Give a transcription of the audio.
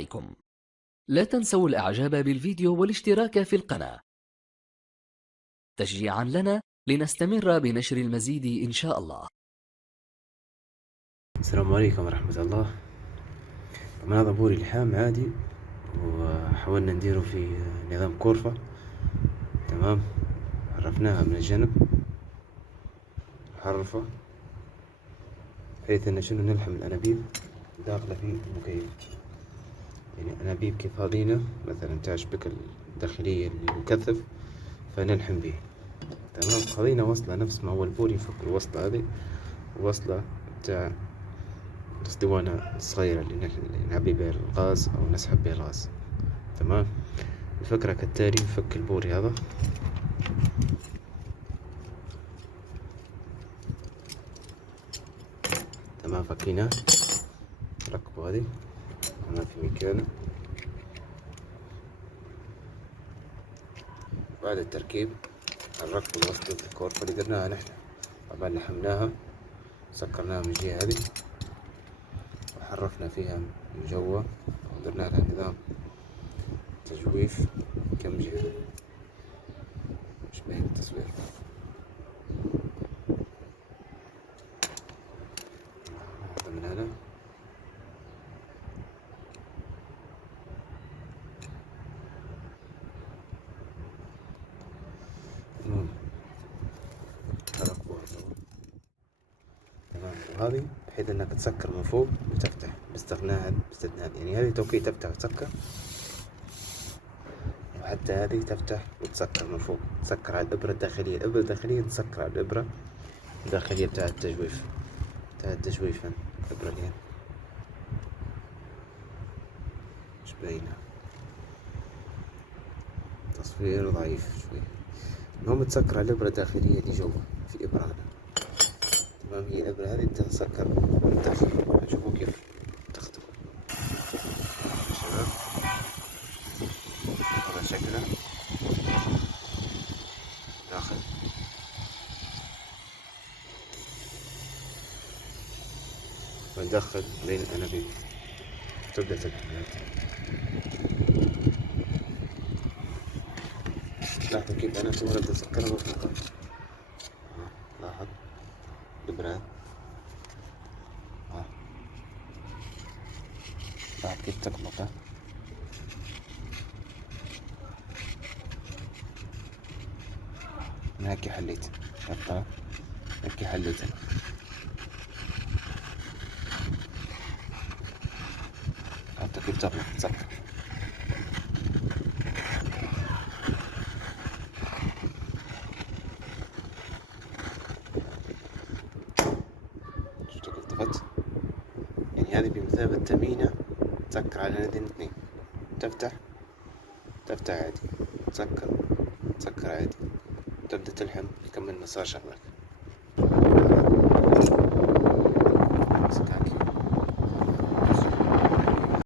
عليكم. لا تنسوا الإعجاب بالفيديو والاشتراك في القناة تشجيعا لنا لنستمر بنشر المزيد إن شاء الله. السلام عليكم ورحمة الله. طبعا هذا بوري لحام عادي، وحاولنا نديره في نظام كورفة. تمام، عرفناها من الجنب حرفة بحيث ان شنو نلحم الانابيب داخلة في المكيف. يعني انابيب كيف هذينا مثلا تاع الشبكة الداخلية اللي مكثف فنلحم به. تمام، خذينا وصلة نفس ما هو البوري، فك الوصلة هذه وصلة تاع الاسطوانة الصغيرة اللي نعبي بها الغاز أو نسحب بها الغاز. تمام، الفكرة كالتالي: نفك البوري هذا، تمام فكيناه، نركبه هذه تمام في مكانه. بعد التركيب نركب وصلة الكورفة اللي درناها نحن. طبعا لحمناها سكرناها من الجهة هذه وحرفنا فيها من جوا ودرنا لها نظام تجويف كم جهة. مش باين التصوير. هذا من هنا المهم نركبوها سوا. تمام، وهذه بحيث انك تسكر من فوق وتفتح باستثناء يعني هذه توكي تفتح وتسكر، وحتى هذه تفتح وتسكر من فوق، تسكر على الإبرة الداخلية. الإبرة الداخلية تسكر على الإبرة الداخلية بتاع التجويف. الإبرة اللي هنا مش باينة، تصوير ضعيف شوي. المهم تسكر على الإبرة الداخلية اللي جوا في إبرة هنا. تمام، هي الإبرة هذه تسكر من الداخل. شوفوا كيف تخدم شباب. هذا شكله داخل. وندخل بين الأنابيب تبدأ تلحم. لاحظوا كيف أنا أول أبدأ أسكرها وأطلقها. لاحظ الإبرة، لاحظ كيف تطلقها. أنا هيك حليت، شفتها هيك حليتها. لاحظت كيف تسكر. شفتوا كيف طفت؟ يعني هذه بمثابة تمينة تسكر على هذين الاثنين. تفتح عادي، تسكر عادي، تبدأ تلحم تكمل مسار شغلك.